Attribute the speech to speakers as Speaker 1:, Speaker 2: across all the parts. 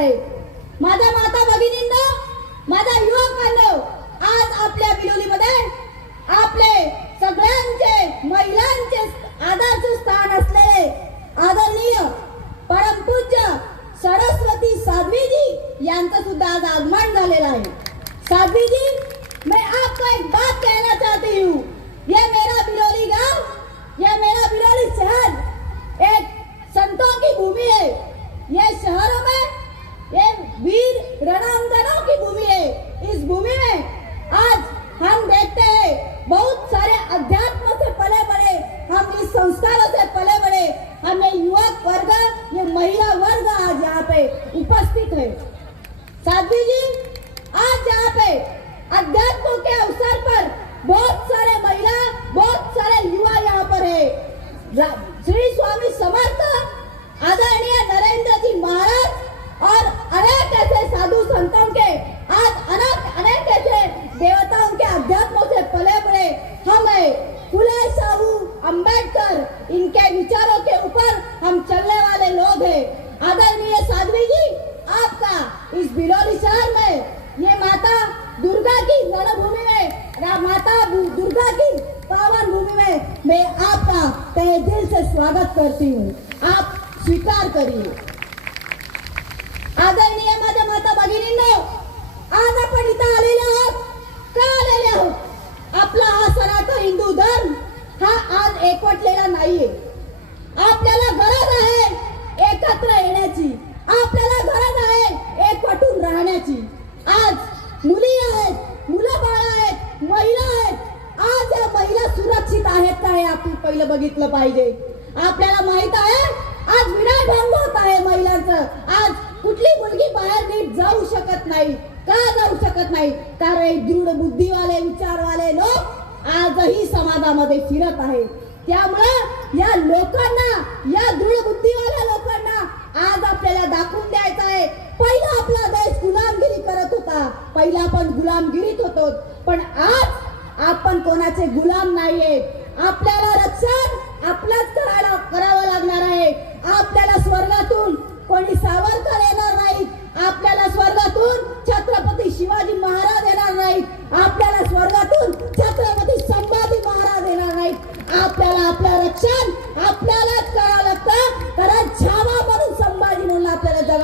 Speaker 1: आहे. माझ्या माता भगिनींना माझ्या युवकांना आज आपल्या बिलोलीमध्ये आपले सगळ्यांचे महिलांचे आदर्श स्थान असलेले आदरणीय परमपूज्य सरस्वती साध्वीजी यांचं सुद्धा आज आगमन झालेलं आहे. साध्वीजी मैं आपको एक बात कहना चाहती हूँ? हो? ये मेरा बिलोली गांव ये मेरा बिलोली शहर एक संतों की भूमि है। ये शहरों में वीर रणांगनों की भूमि है इस भूमि में आज हम देखते हैं बहुत सारे अध्यात्म से पले बड़े हम इस संस्कारों से पले बड़े हमें युवक वर्ग ये महिला वर्ग आज यहाँ पे उपस्थित है। साध्वी जी आज यहाँ पे अध्यात्म के अवसर पर बहुत सारे महिला बहुत सारे युवा यहाँ पर है। श्री स्वामी समर्थ आदरणीय नरेंद्र जी महाराज और अनेक ऐसे साधु संतों के आज अनेक अनेक ऐसे देवताओं के अध्यात्मों से पले पड़े हम है फुले साहू अम्बेडकर इनके विचारों के ऊपर हम चलने वाले लोग हैं। आदरणीय साध्वी जी आपका इस बिलोरी शहर में ये माता दुर्गा की रणभूमि में माता दुर्गा की पावन भूमि में मैं आपका तहे दिल से स्वागत करती हूँ। आप स्वीकार करिए आदरणीय माझ्या माता भगिनींनो आज आपण इथं आलेले आहोत. का आलेले आहोत? आपला हा सनातन हिंदू धर्म हा आज एकवटलेला नाहीये. आपल्याला गरज आहे एकत्र येण्याची. आपल्याला गरज आहे एकवटून राहण्याची. आज मुली आहेत मुलं बाळ आहेत महिला आहेत. आज या महिला सुरक्षित आहेत का हे आपण पहिलं बघितलं पाहिजे. आपल्याला माहीत आहे आज विनाय भंग होत आहे महिलांचं. आज कुठली मुलगी बाहेर नीट जाऊ शकत नाही का जाऊ शकत नाही? कारण दृढ बुद्धीवाले विचारवाले लोक आजही समाजामध्ये फिरत आहे त्यामुळं या लोकांना या दृढ बुद्धीवाल्या लोकांना आज आपल्याला दाखवून द्यायचं आहे. पहिला आपला देश गुलामगिरी करत होता. पहिला आपण गुलामगिरीत होतो. पण आज आपण कोणाचे गुलाम नाहीये. आपल्याला रक्षण आपल्या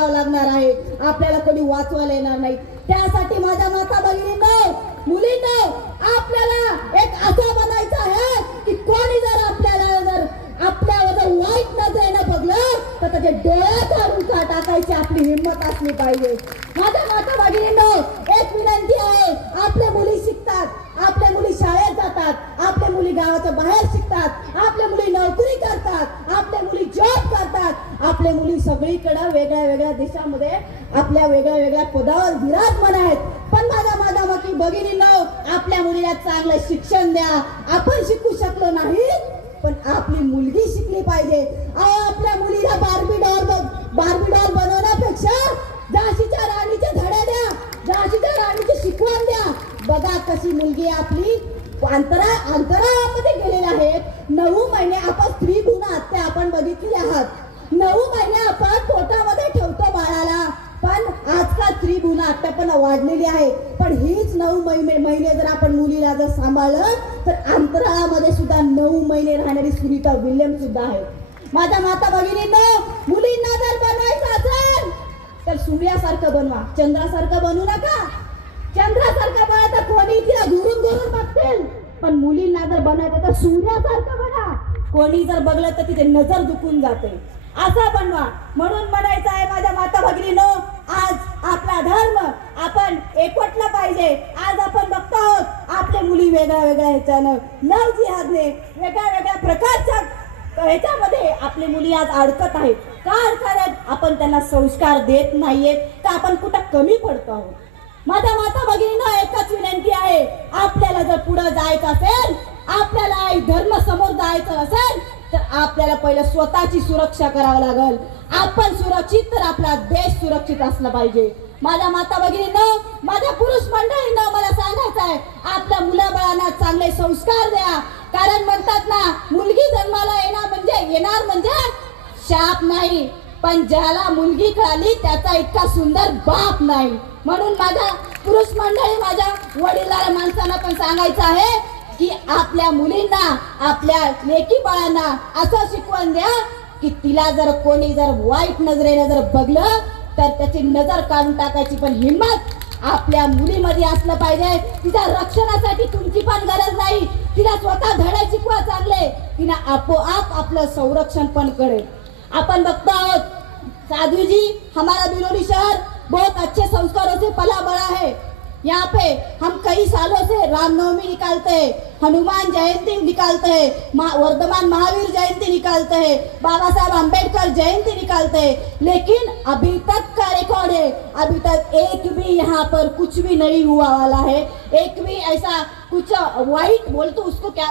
Speaker 1: करावं लागणार आहे. आपल्याला कोणी वाचवायला येणार नाही. त्यासाठी माझ्या माता भगिनींनो मुलींनो आपल्याला एक असं बनायचं आहे की कोणी जर आपल्याला जर आपल्यावर जर वाईट नजरेनं बघलं तर त्याचे डोळे काढून टाकायची आपली हिंमत असली पाहिजे. माझ्या माता भगिनींनो एक विनंती आहे आपल्या मुली शिकतात आपल्या मुली शाळेत जातात आपल्या मुली गावाच्या बाहेर शिकतात आपल्या मुली नोकरी करतात आपल्या मुली जॉब करतात आपल्या मुली सगळीकडे वेगळ्या वेगळ्या देशामध्ये आपल्या वेगळ्या वेगळ्या पदावर विराजमान आहेत. पण माझ्या माझ्या भगिनी नव आपल्या मुलीला चांगलं शिक्षण द्या. आपण शिकू शकलो नाही पण आपली मुलगी शिकली पाहिजे. आपल्या मुलीला बार्बी डॉल बार्बी डॉल बनवण्यापेक्षा कशी मुलगी आपली? अंतरा अंतराळामध्ये गेलेले आहेत. नऊ महिने आपण स्त्री गुण हत्या आपण बघितली आहात. नऊ महिने आपण पोटामध्ये ठेवतो बाळाला. पण आजकाल स्त्री गुण हत्या पण वाढलेली आहे. पण हीच नऊ महिने महिने जर आपण मुलीला जर सांभाळलं तर अंतराळामध्ये सुद्धा नऊ महिने राहणारी सुनीता विल्यम सुद्धा आहे. माझ्या माता भगिनींनो मुलींना जर बनवायचं असेल तर सूर्यासारखं बनवा. चंद्रासारखं बनवू नका. पण मुलींना जर बनायचं तर सूर्यासारखं बना. कोणी जर बघलं तर तिथे नजर दुखून जाते. असा बनवा. म्हणून म्हणायचं आहे माझ्या माता भगिनीनो आज आपला धर्म आपण एकवटला पाहिजे. आज आपण बघतो आहोत आपले मुली वेगळ्या वेगळ्या ह्याच्यानं लव जिहादने वेगळ्या वेगळ्या प्रकारच्या ह्याच्यामध्ये आपली मुली आज अडकत आहेत. का अडकत आपण त्यांना संस्कार देत नाहीयेत. का आपण कुठं कमी पडतो आहोत? माझ्या माता भगिनीनं एकच विनंती आहे. आपल्याला जर पुढे जायचं असेल आपल्याला धर्म समोर जायचं असेल तर आपल्याला पहिले स्वतःची सुरक्षा करावं लागल. आपण सुरक्षित तर आपला देश सुरक्षित असला पाहिजे. माझ्या माता भगिनींनो माझ्या पुरुष मंडळीनं मला सांगायचं आहे आपल्या मुलाबाळांना चांगले संस्कार द्या. कारण म्हणतात ना मुलगी जन्माला येणार म्हणजे येणार म्हणजे शाप नाही. पण ज्याला मुलगी कळाली त्याचा इतका सुंदर बाप नाही. म्हणून माझ्या पुरुष मंडळी माझ्या वडीलधाऱ्या माणसांना पण सांगायचं आहे की आपल्या मुलींना आपल्या लेकी बाळांना असं शिकवण द्या की तिला जर कोणी जर वाईट नजरेने जर बघलं तर त्याची नजर काढून टाकायची पण हिंमत आपल्या मुलीमध्ये असलं पाहिजे. तिच्या रक्षणासाठी तुमची पण गरज नाही. तिला स्वतः धडे शिकवा चांगले. तिला आपोआप आपलं संरक्षण पण करेल. आपण बघतो आहोत साधूजी हमारा बिलोरी शहर बहुत अच्छे संस्कारों से पला बड़ा है। यहाँ पे हम कई सालों से रामनवमी निकालते हैं हनुमान जयंती निकालते हैं मा- वर्धमान महावीर जयंती निकालते हैं बाबा साहब अम्बेडकर जयंती निकालते हैं लेकिन अभी तक का रिकॉर्ड है अभी तक एक भी यहाँ पर कुछ भी नहीं हुआ वाला है। एक भी ऐसा कुछ वाइट बोल तो उसको क्या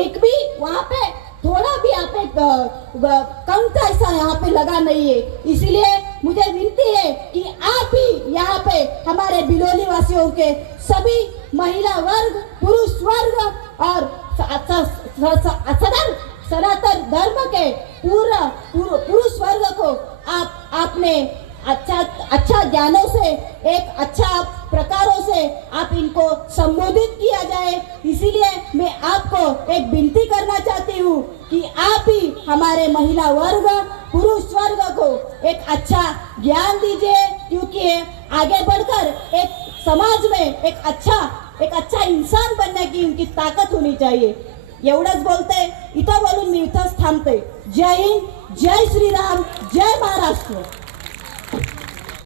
Speaker 1: एक भी वहाँ पे थोड़ा भी यहाँ पे कम का ऐसा यहाँ पे लगा नहीं है। इसलिए मुझे विनती है कि आप ही यहाँ पे हमारे बिलोली वासियों के सभी महिला वर्ग, पुरुष वर्ग और सदन, सनातन धर्म के पूरा, पुरुष वर्ग को आप, आपने अच्छा अच्छा ज्ञानों से, एक अच्छा प्रकारों से आप इनको संबोधित किया जाए। इसीलिए मैं आपको एक विनती करना चाहती हूँ कि आप ही हमारे महिला वर्ग, पुरुष वर्ग को एक अच्छा ज्ञान दीजिए क्योंकि आगे बढ़कर एक समाज में एक अच्छा एक अच्छा इंसान बनने की उनकी ताकत होनी चाहिए। एवढंच बोलते इथं बोलून मी इथंच थांबते. जय हिंद जय श्रीराम जय महाराष्ट्र.